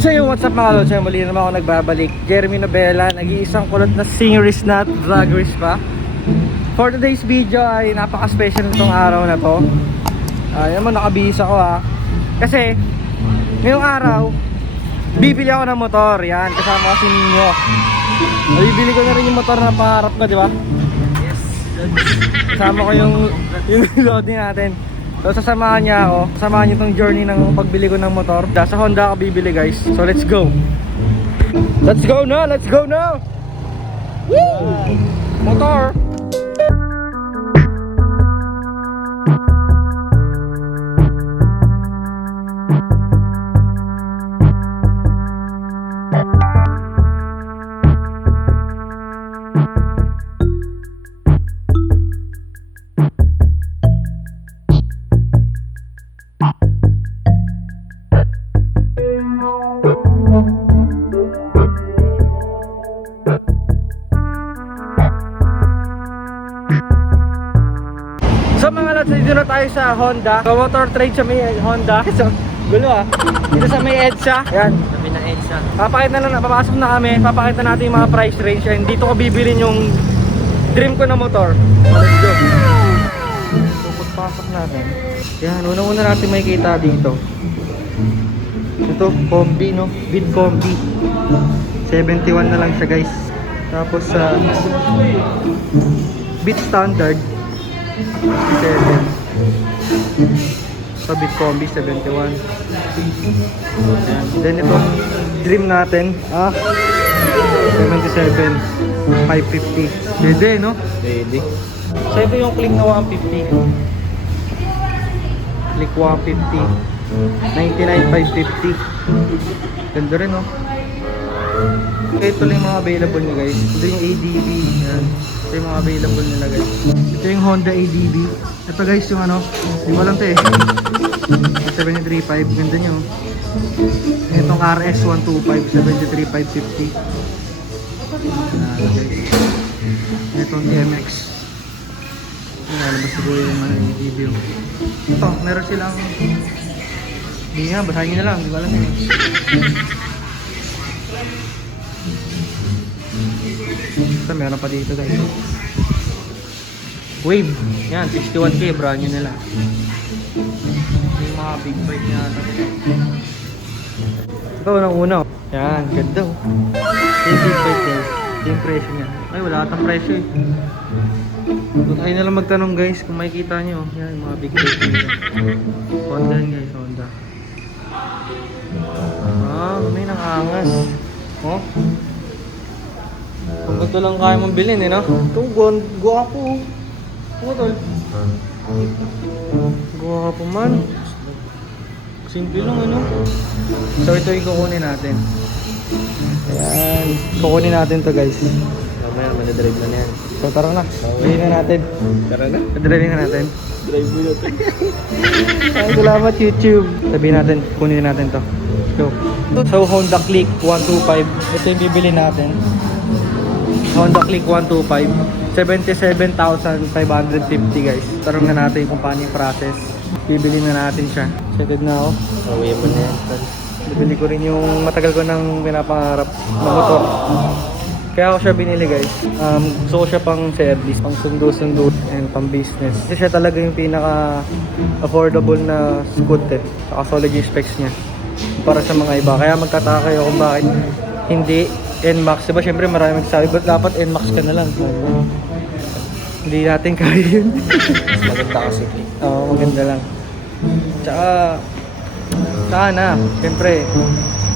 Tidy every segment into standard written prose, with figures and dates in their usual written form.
So yung what's up mga lods, muli naman ako nagbabalik. Jeremy Nobela, nag-iisang kulot na singerist na at vloggerist pa. For today's video ay napaka-special nitong araw na to. Ayan mo, nakabihis ako ha. Kasi ngayong araw bibili ako ng motor. Yan, kasama ko si Nino. Bibili ko na rin yung motor na pangarap ko, di ba? Yes. Kasama ko yung loading natin. So sasamahan niya ako. Sasamahan niyo tong journey ng pagbili ko ng motor. Sa Honda ako bibili guys. So let's go. Let's go na! Let's go na! Woo! Motor! So mga lads, dito na tayo sa Honda. So motor trade sa may Honda. So, gulo ah. Dito sa may EDSA. Yan. Sabi na EDSA. Papakita na lang, papasok na kami. Papakita natin yung mga price range. And dito ko bibilin yung dream ko na motor. So let's go. So pagpasok natin. Yan, unang-una natin makikita dito. Ito, combi no? Bid combi. 71 na lang siya guys. Tapos sa bid standard 7. Sa bit combi 71. Then itong dream natin 77 550. Pwede no? Pwede. So ito yung click na 150. Click 150 99 550. Ganda rin no? Ito lang yung mga available nyo guys. Ito yung ADV. Yan. Ito yung mga available nila guys. Ito yung Honda ADV. Ito guys yung ano, hindi mo lang ito eh 735, ganda nyo. Itong RS 125 73550. Itong DMX. Nalabas siguro yung ano, ADV. Ito, meron silang hindi nga, basahin nyo na lang, hindi ko alam yun. Ito, meron pa dito guys. Wave. Yan, 61k, brand new nila. Yung mga big bike niya. Ito, unang-una. Yan, ganda oh. Yung big bike niya. Yung presyo niya. Ay, wala atang presyo eh. Tayo na lang magtanong guys kung makikita nyo. Yan, yung mga big bike niya. Honda yan guys, Honda. May nangangas. Oh. Kung ito lang kaya mong bilhin eh, no? Ito, guwapo. Ito, tol. Guwapo man. Simple lang, ano? So, ito yung kukunin natin. Ayan. Kukunin natin to guys. Mamaya, manadrive na yan. So, tara na. Bilhin na natin. Tara na. Driving na natin. Drive mo yun. Ay, salamat YouTube. Sabihin natin, kunin natin to. Let's go. So, Honda Click 125. Ito yung bibili natin. Honda Click 125 77,550 guys. Tarong na natin kung paano yung process. Bibili na natin siya. Excited na ako. Away mo na yan. Bibili ko rin yung matagal ko nang pinapangarap na motor. Kaya ako siya binili guys. Gusto ko siya pang service, pang sundo-sundo and pang business. Kasi siya talaga yung pinaka affordable na scooter. Saka solid yung specs niya para sa mga iba. Kaya magtataka kayo kung bakit hindi NMAX, diba? Siyempre marami magsasabi, ba't dapat NMAX ka na lang? Hindi natin kaya yun. Maganda kasi. Oo, maganda lang. Tsaka na, siyempre,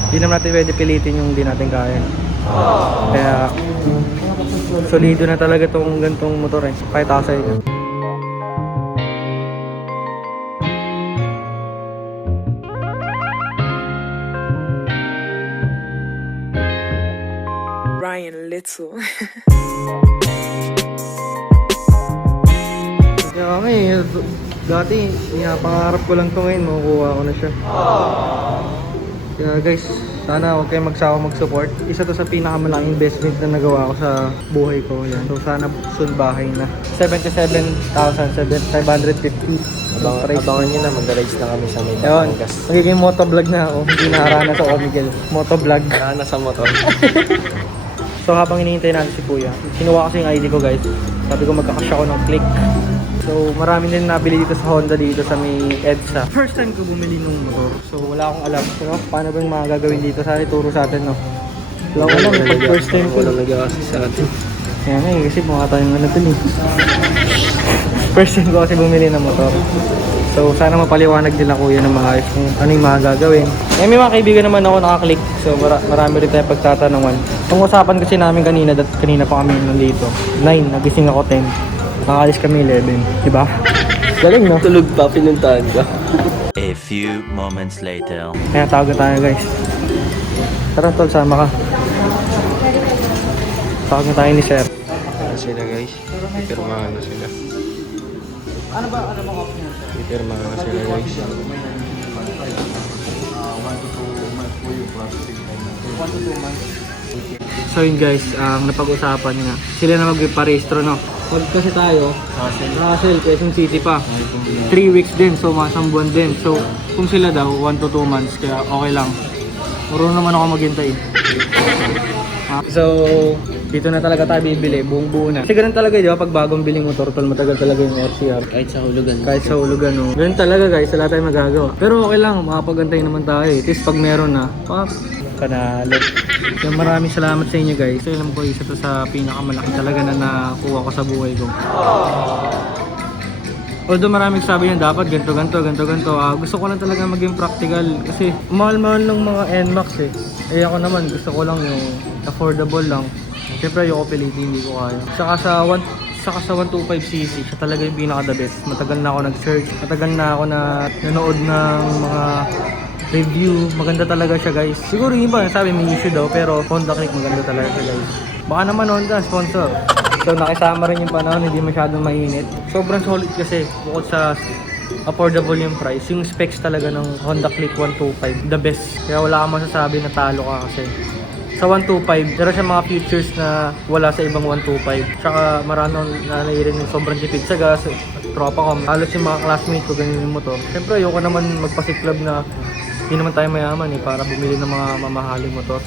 hindi naman natin pwede pilitin yung hindi natin kaya. Kaya, solido na talaga tong gantong motor eh. Pakita ko sa inyo. Ryan Little. Kaya kami, dati, pinapangarap ko lang ito ngayon, makukuha ko na siya. Kaya guys, Sana huwag kayong magsawa mag-support. Isa to sa pinakamalaking investment na nagawa ko sa buhay ko. Yan. So sana soon bahay na. 77,550. Abangan nyo na, mag-rides na kami sa may Ayun, Batangas. magiging motovlog na ako. Hindi nakaranas ako, Miguel. Motovlog. Para na sa motor. So habang hinihintay natin si Kuya, kinuha ko yung ID ko guys. Sabi ko magkakash ako ng click. So marami din nabili dito sa Honda dito sa may EDSA. First time ko bumili ng motor. So wala akong alam. So paano ba yung mga gagawin dito? Sana ituro sa atin, no? Wala ko alam, pag first time ko. Walang nag-aassi sa atin. Kaya nga kasi mukha tayong ano dun eh. First time ko kasi bumili ng motor. So sana mapaliwanag nila Kuya ng maayos kung ano yung mga gagawin. Eh may mga kaibigan naman ako nakaklik. So marami rin tayong pagtatanungan. Ang usapan kasi namin kanina pa kami nandito. 9, nagising ako 10. Nakakalis kami 11. Diba? Galing, no? Tulog pa, pinuntahan ka. A few moments later. Kaya tawag na tayo guys. Tara tol, sama ka. Tawag na tayo ni Sir. Sila guys. Pipirmahan na sila. Ano ba option niya? Pipirmahan na sila guys. 1 to 2 months. So yun guys, ang napag-usapan nga. Sila na magparehistro, no? Pag kasi tayo, Russell, Quezon City pa. 3 weeks din, so masang buwan din. So kung sila daw, 1 to 2 months, kaya okay lang. Marunong naman ako maghintay. So, dito na talaga tayo bibili, buong buo na. Kasi ganun talaga, di ba? Pag bagong biling motor, tol, matagal talaga yung RCR. Kahit sa hulugan. Kahit sa hulugan, no? Ganun talaga guys, wala tayong magagawa. Pero okay lang, makapagantay naman tayo eh. At least pag meron na, panalo. So, maraming salamat sa inyo guys. So, alam ko, isa to sa pinakamalaki talaga na nakuha ko sa buhay ko. Although maraming sabi niya dapat ganito. Gusto ko lang talaga maging practical kasi mahal-mahal ng mga NMAX eh. Eh ako naman gusto ko lang yung affordable lang. Siyempre ayoko pilitin, hindi ko kaya. Saka sa 125cc, siya talaga yung pinaka the best. Matagal na ako nag-search, matagal na ako na nanood ng mga review. Maganda talaga siya guys. Siguro yung iba sabi may issue daw, pero Honda Click maganda talaga siya guys. Baka naman Honda, sponsor. So nakisama rin yung panahon, hindi masyadong mainit. Sobrang solid kasi, bukod sa affordable yung price, yung specs talaga ng Honda Click 125, the best. Kaya wala kang masasabi na talo ka kasi. Sa 125, meron siya mga features na wala sa ibang 125. Tsaka marano na rin yung sobrang tipid sa gas. Tropa ko, halos yung mga classmate ko ganyan yung motor. Siyempre ayoko naman magpasiklab na hindi naman tayo mayaman eh, para bumili ng mga mamahaling motor.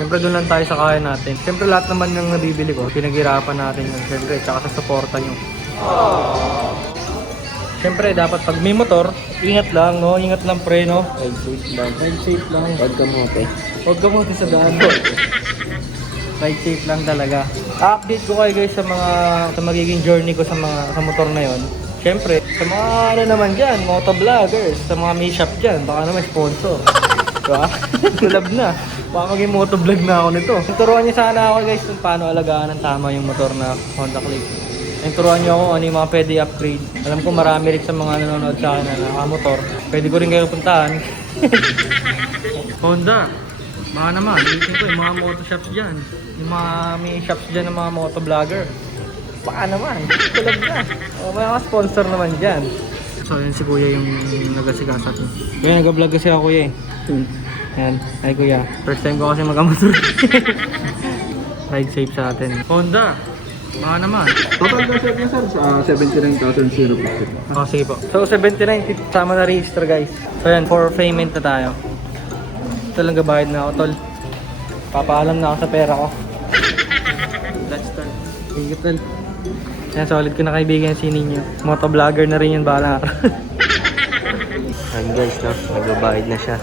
Siyempre doon lang tayo sa kaya natin. Siyempre lahat naman ng nabibili ko, pinaghirapan natin yun. Siyempre, tsaka sa suporta nyo. Siyempre, dapat pag may motor, ingat lang, no? Ingat lang pre, no? Ride safe lang. Ride safe lang. Huwag ka mote. Huwag ka muna sa daan. Ride safe lang talaga. Update ko kayo guys sa magiging journey ko sa motor na yon. Siyempre, sa mga ano naman dyan, motovloggers, sa mga may shop dyan, baka naman sponsor. Diba? Kulab na. Baka maging motovlog na ako nito. Turuan niyo sana ako guys kung paano alagaan ng tama yung motor na Honda Click. Turuan niyo ako ano yung mga pwede upgrade. Alam ko marami rin sa mga nanonood sa akin na nakamotor. Pwede ko rin kayo puntahan. Honda, baka naman, ulitin ko yung mga moto shops dyan. Yung mga may shops dyan ng mga motovlogger. Baka naman, kulab na. O, may mga sponsor naman dyan. So yun si Kuya yung nagasigasat niya. Kaya nag-vlog kasi ako Kuya eh. Yan, ay Kuya. First time ko kasi mag-motor. Ride safe sa atin. Honda, baka naman. Total gasket niya sir sa 79,050. Oh, sige po. So 79, sama na register guys. So yan, for payment na tayo. Ito lang gabayad na ako tol. Papaalam na ako sa pera ko. Let's start. Sige tol. Yan, solid ko na kaibigan si Ninyo. Motovlogger na rin yun bala. Ayan guys, no? Nagbabayad na siya.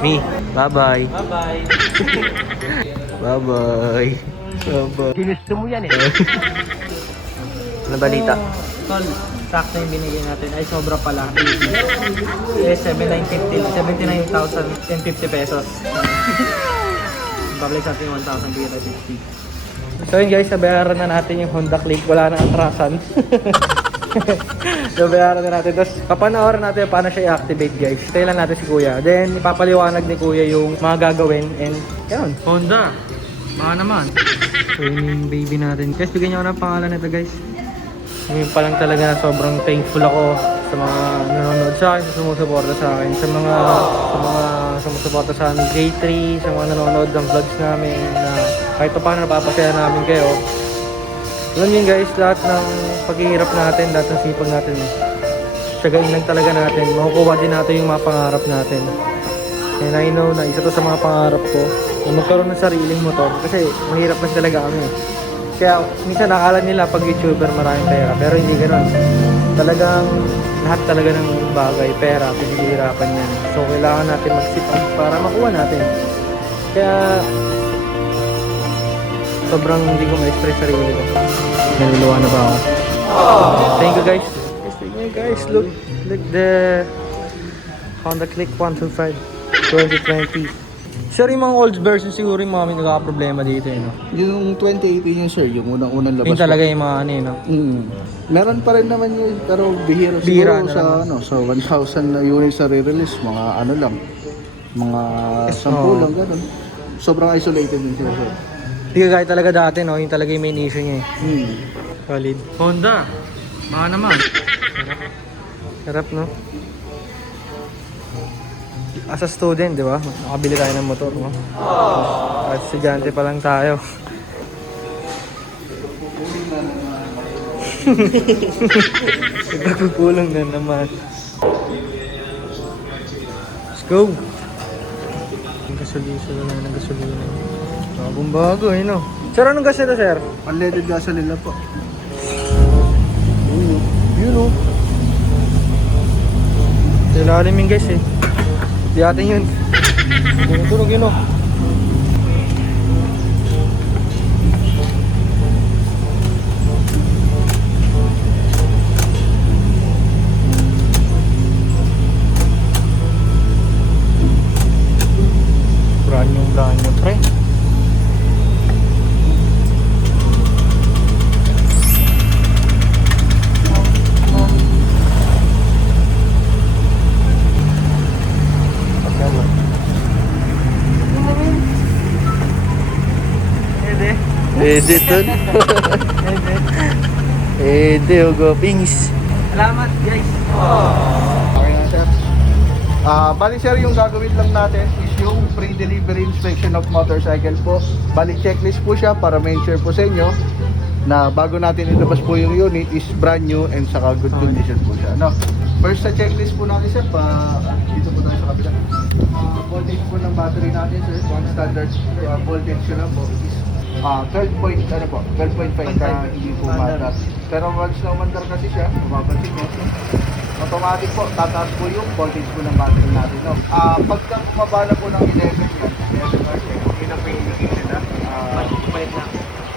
Me, bye-bye. Bye-bye. Bye-bye. Bye-bye. Ginusto mo yan eh. Ano balita? Tol, sakto yung binigay natin ay sobra pala. Eh, 79,050 pesos. Babalik sa atin 1,050. So yun guys, nabayaran na natin yung Honda Click. Wala na atrasan. Nabayaran na natin. Tapos papanoorin natin paano siya i-activate guys. Tayo lang natin si Kuya. Then ipapaliwanag ni Kuya yung mga gagawin. And yun, Honda. Baka naman. So yun yung baby natin. Guys, bigyan niyo ako ng pangalan nito guys. Ngayon pa lang talaga na sobrang thankful ako sa mga nanonood sa akin, sa sumusuporta sa akin, sa mga sumusuporta sa amin, J3, sa mga nanonood ng vlogs namin na kahit pa paano napapasaya namin kayo. Alam yun guys, lahat ng paghihirap natin, lahat ng sipag natin, tiyagain lang talaga natin, makukuha din natin yung mga pangarap natin. And I know na isa to sa mga pangarap ko, na magkaroon ng sariling motor, kasi mahirap na talaga kami. Kaya minsan nakala nila pag YouTuber maraming pera, pero hindi ganoon. Talagang lahat talaga ng bagay, pera, pinaghihirapan yan. So kailangan natin magsipag para makuha natin. Kaya sobrang hindi ko ma-express sarili ko. Naluluwa na ba ako? Thank you guys. Thank you guys. Look the Honda Click 125 2020. Sir, yung mga old version siguro yung mga may nagkakaproblema dito eh, no? Yung 2018 yun sir, yung unang labas Yun talaga yung mga ano eh, no? Meron pa rin naman yun, pero bihira Bihira siguro na sa naman. ano, sa 1,000 na units na re-release, mga ano lang, mga 10 lang ganun. Sobrang isolated din sila sir. Hindi kagaya talaga dati, no? Yung talaga yung main issue niya eh. Solid. Honda. Baka naman. Sarap, no? As a student, di ba? Nakabili tayo ng motor, no? At estudyante pa lang tayo. Nagpapupulong na naman. Let's go! Ang gasolina na ng gasolina. Bagong bago, eh, no? Sir, anong gas nito, sir? Unleaded gasoline lang po. Yun, no? Ilalim yung guys, eh. Di atin yun. Tunog yun, no? Brand new, pre. Pwede tol. Pwede, Hugo Pings. Salamat, guys. Okay na sir. Bali sir, yung gagawin lang natin is yung pre-delivery inspection of motorcycle po. Bali checklist po siya para ma-ensure po sa inyo na bago natin ilabas po yung unit is brand new and saka good condition po siya. No? First sa checklist po natin sir, dito po tayo sa kabila. Voltage po ng battery natin sir, one standard voltage ko lang po is 12.5 ka, hindi po matas. Pero once na umandar kasi siya, mapapansin nyo, automatic po, tataas po yung voltage po ng battery natin. No? Pagka bumaba na po ng 11 yan, okay na po yung indication na.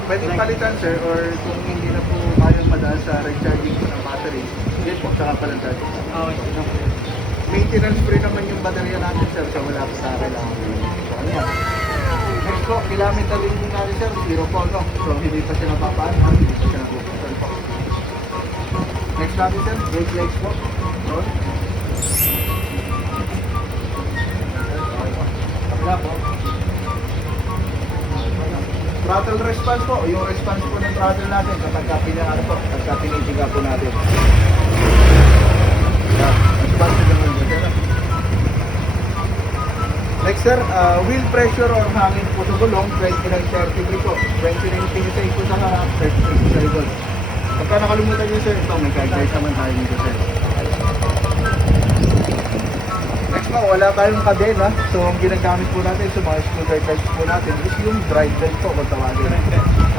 Pwedeng palitan sir, or kung hindi na po kayang madaan sa recharging po ng battery, yan po, saka palitan. Okay. Maintenance free naman yung baterya natin sir, so wala po sa kailangan. So ano yan? Next po, kilometer reading natin sir, 0 po, no? So hindi pa siya napapaan, hindi pa siya napupuntan po. Next natin sir, brake lights po. Roll. Kabila po. Throttle response po, yung response po ng throttle natin kapag pinitiga po natin. Response naman po sir. Next sir, wheel pressure or hangin po sa gulong, 2933 po. 29 po sa harap, 33 sa likod. Pagka nakalimutan nyo sir, ito may guide naman tayo nito sir. Next po, wala tayong kadena. So ang ginagamit po natin sa mga scooter types po natin is yung drive belt po kung tawagin.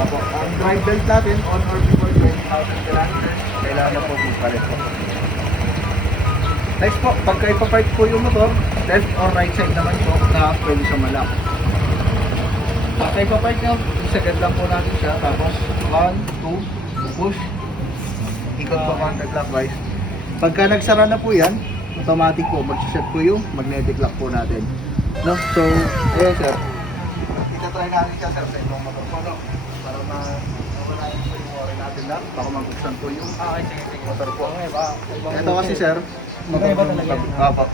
Apo, ang drive belt natin on or before 20,000 kilometers, kailangan na po palit po. Next po, pagka ipapark po yung motor, left or right side naman po na pwede sa malak. Pagka ipapark nyo, second lang po natin siya. Tapos 1, 2, push. Ikot po counterclockwise. Pagka nagsara na po yan, automatic po, mag-set po yung magnetic lock po natin. No? So, ayan sir. Itatry natin siya sir sa ibang motor po, no? Para mawala yung po yung worry natin lang. Baka magbuksan po yung motor po. Ito kasi sir, Iba talaga. Apo.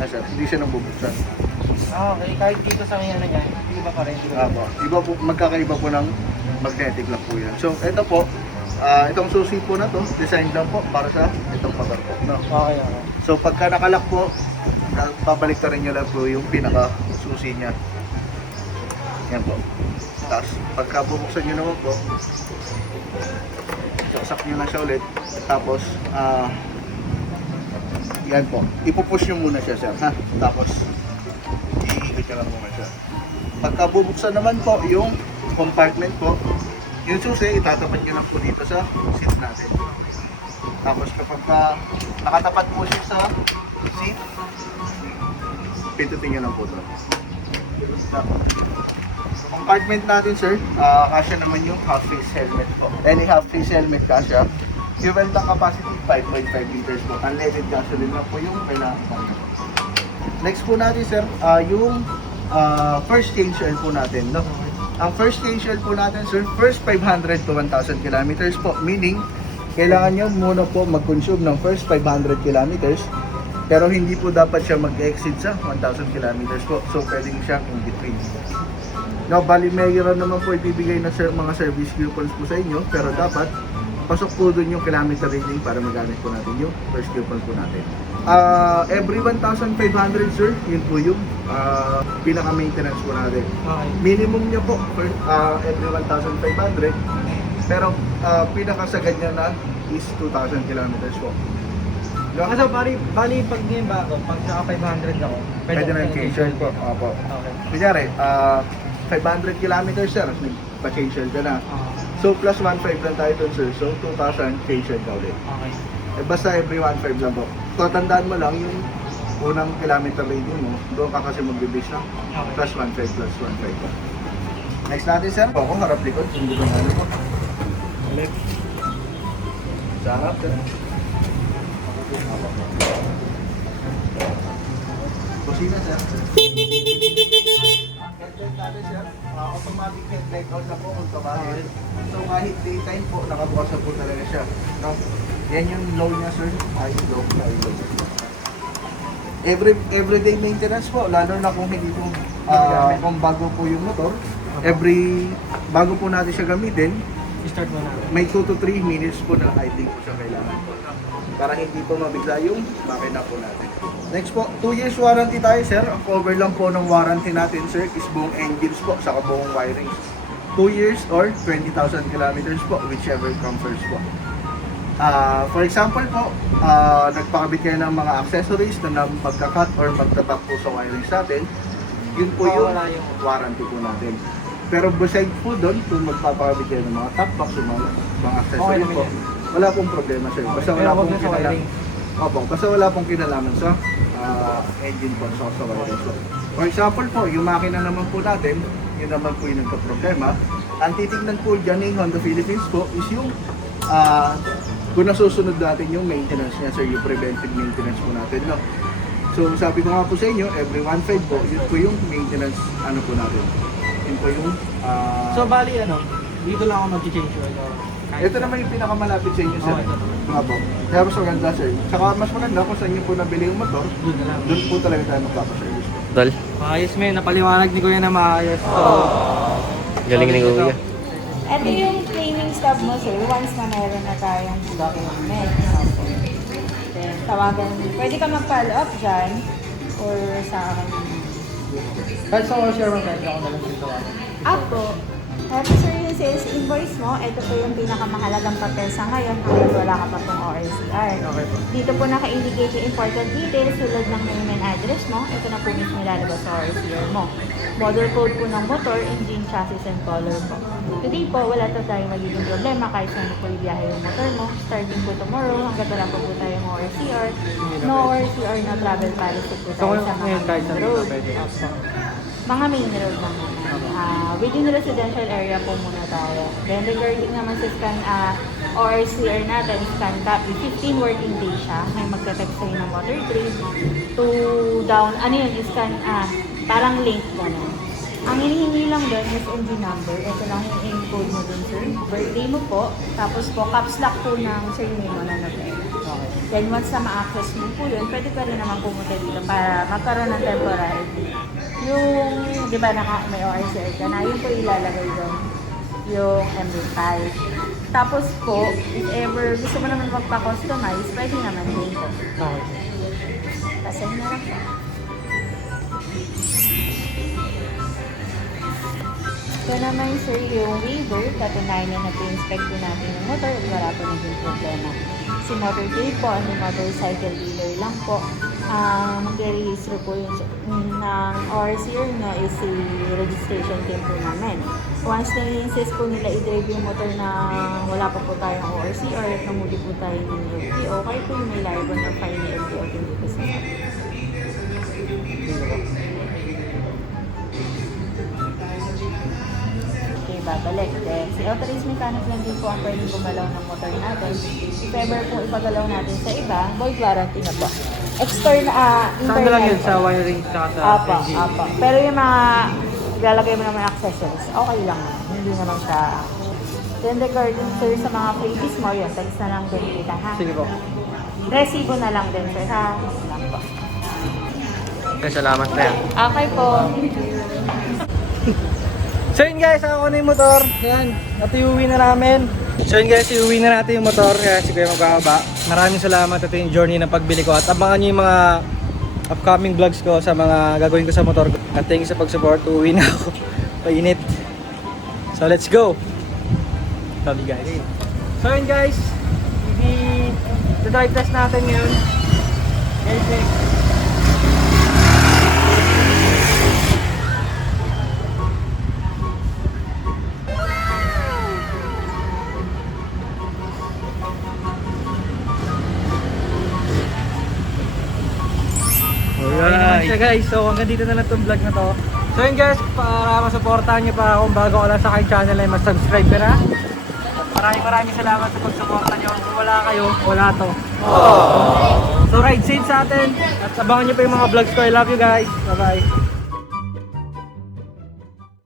Sir, hindi siya nabubuksan. Okay, kahit dito sa may ano niya, iba pa rin. Apo. Iba po, magkakaiba po ng magnetic lock po yan. So, ito po, Itong susi po na to, design lang po para sa itong cover po. No? Okay, okay. So pagka nakalak po, babalik na rin nyo lang po yung pinaka susi niya. Yan po. Tapos pagka bubuksan nyo naman po, saksak nyo na siya ulit. Tapos, yan po. Ipupush nyo muna siya, sir. Ha? Tapos, iikot nyo lang muna siya. Pagka bubuksan naman po yung compartment po, yung susi, itatapat nyo lang po dito sa seat natin. Tapos kapag nakatapat po siya sa seat, pindutin nyo lang po ito. Compartment natin, sir, kasya naman yung half-face helmet po. Any half-face helmet kasya. Fuel tank capacity 5.5 liters po. Unleaded gasoline lang po yung kailangan po. Next po natin, sir, yung first change oil po natin. No? Ang first change oil po natin, sir, first 500 to 1,000 kilometers po. Meaning, kailangan nyo muna po mag-consume ng first 500 kilometers. Pero hindi po dapat siya mag-exceed sa 1,000 kilometers po. So, pwedeng siyang in between. No, bali mayroon naman po ibibigay na mga service coupons po sa inyo. Pero dapat, pasok po dun yung kilometer rating para magamit po natin yung first coupon po natin. Every 1,500, sir, yun po yung pinaka-maintenance po natin. Okay. Minimum niya po every 1,500. Pero pinakasagad niya na is 2,000 kilometers po. No? So, bali pag ngayon ba ako, pag naka 500 ako, Pwede na yung change oil po. Opo. Okay. Kunyari, 500 kilometers, sir, pa-change oil ka na. So, plus 1,500 lang tayo dun, sir. So, 2,000 change oil ka ulit. Okay. Basta every 1,500 lang po. So, tandaan mo lang yung unang kilometer rating mo, doon ka kasi magbibase na plus 1,500 plus 1,500 po. Next natin, sir. Ako, harap likod. Hindi ko ano po. Left. Sa harap, sir. Kusina, sir. Headlight natin, sir. Automatic headlight out na po kung tumahid. So, kahit daytime po, nakabukas na po talaga siya. No? Yan yung low niya, sir. High, low, high, low. Everyday maintenance po, lalo na kung hindi po, kung bago po yung motor, bago po natin siya gamitin, I-start mo na. may 2 to 3 minutes po na idling po siya kailangan po. Para hindi po mabigla yung makina po natin. Next po, 2 years warranty tayo, sir. Ang cover lang po ng warranty natin, sir, is buong engines po, saka buong wirings. 2 years or 20,000 kilometers po, whichever comes first po. For example po, nagpakabit kayo ng mga accessories na magka-cut or magtatak po sa wirings natin, yun po yung warranty po natin. Pero beside po doon, kung magpapakabit kayo ng mga top box o mga accessories po, wala pong problema, sir. Basta wala pong kinalaman. Opo, basta wala pong kinalaman sa engine po, sa wirings po. For example po, yung makina naman po natin, yun naman po yung nagka-problema. Ang titignan po dyan ng Honda Philippines po is yung kung nasusunod natin yung maintenance niya, sir, yung preventive maintenance po natin, no? So, sabi ko nga po sa inyo, every 1,500 po, yun po yung maintenance, po natin. Yun po yung, So, bali dito lang ako mag-change oil. ito naman yung pinakamalapit sa inyo, sir. Okay. Nga po. Kaya mas maganda, sir. Saka mas maganda kung saan nyo po nabili yung motor, Doon na lang. doon po talaga tayo magpapaservice po. Tol, Maayos, men. Napaliwanag ni Kuya na maayos. So, galing ni Kuya. Ito yung cleaning stub mo, sir. Once na meron na tayong document. Then, tawagan. Pwede ka mag-follow up dyan or sa akin. kahit sa all share mo, kahit ako na lang dito. Apo, ito sir yung sales invoice mo. Ito po yung pinakamahalagang papel sa ngayon hanggang wala ka pa pong ORCR. Okay po. Dito po naka-indicate yung important details tulad ng name and address mo. Ito na po mismo ilalabas sa ORCR mo. Model code po ng motor, engine, chassis, and color po. Today po, wala to tayong magiging problema kahit saan po ibiyahe yung motor mo. Starting po tomorrow, hanggang wala po po tayong ORCR. No ORCR, no travel policy po So, tayo sa mga ngayon kahit saan main dito road. pwede. Mga main road naman. Within residential area po muna tayo. Then regarding naman sa scan ORCR natin, scan cap, 15 working days siya. May magte-text sa'yo ng water trade to down, scan, parang link gano'n. Ang hinihingi lang doon is NG number. Ito lang yung encode mo doon, sir. Birthday mo po. Tapos po, caps lock po ng surname mo na nag-end. Okay. Then once na ma-access mo po yun, pwede ka rin naman pumunta dito para magkaroon ng temporary. Yung, di ba, may ORCR ka na, yun po ilalagay doon. Yung MB5. Tapos po, if ever gusto mo naman magpa-customize, pwede naman din po. Okay. Kasi na lang po. Ito naman sir yung waiver, katunayan na na-inspect po natin yung motor at wala po naging problema. Si Motor Trade po, ano motorcycle dealer lang po. Mag-register po yung ng ORCR na is si registration team po namin. Once na insist po nila i-drive yung motor na wala pa po tayong ORCR at namuli po tayo ng LTO, kayo po yung may liable na fine ni LTO at hindi po sa Okay, babalik. Then, si authorized mechanic lang din po ang pwedeng gumalaw ng motor natin. If ever po ipagalaw natin sa iba, void warranty na po. External, Saan lang yun? po. Sa wiring tsaka sa Apo, engine? apo. Pero yung mga ilalagay mo naman accessories, okay lang. Hindi naman siya. Then regarding sir sa mga freebies mo, yun, text na lang din kita ha. Sige po. Resibo na lang din sir ha. Yun lang po. Okay, salamat na yan. Okay po. So yun guys, ako na yung motor. Yan, at iuwi na namin. So yun guys, iuwi na natin yung motor. Kaya si Kuya magbababa. Maraming salamat. Ito yung journey ng pagbili ko. At abangan nyo yung mga upcoming vlogs ko sa mga gagawin ko sa motor ko. At thank you sa pag-support. Uuwi na ako. Painit. So let's go. Sabi guys. So yun guys, i-drive test natin ngayon. Guys, Ayun naman siya guys. So hanggang dito na lang itong vlog na to. So yun guys, para masuportahan nyo pa kung bago ka lang sa aking channel ay mag-subscribe ka na. Maraming salamat sa pagsuporta nyo. Kung wala kayo, wala to. So ride safe sa atin. At abangan nyo pa yung mga vlogs ko. I love you guys. Bye bye.